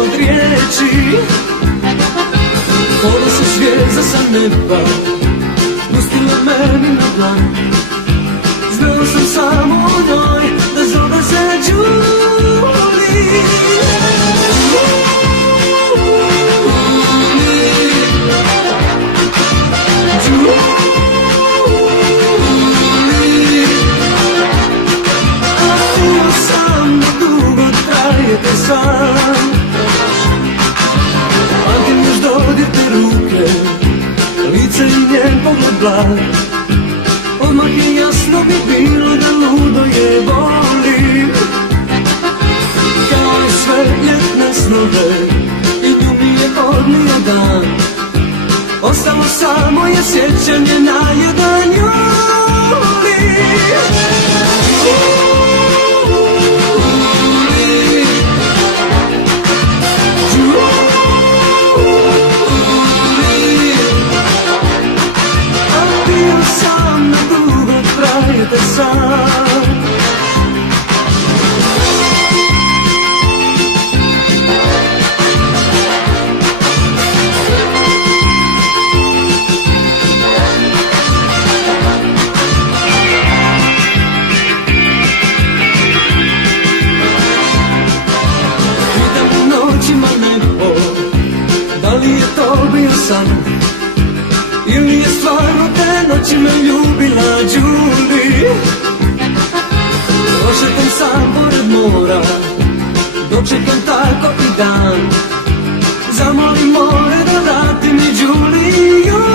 od riječi. Pola se zvijezda sa neba pustila meni na dlan. Znao sam samo o njoj da zove se Julie. Te sam pamtim još dodir te ruke, lice i njen pogled blag. Odmah je jasno mi bilo da ludo je volim. Kao i sve ljetne snove i nju mi je odnio dan. Ostalo samo je sjećanje na jedan juli. Te sam pitam u noćima nebo, da li je to bio san ili je stvarno te noći me ljubila Julie. Prošetam sam pored mora, dočekam tako i dan. Zamolim more da vrati mi Julie, Julie.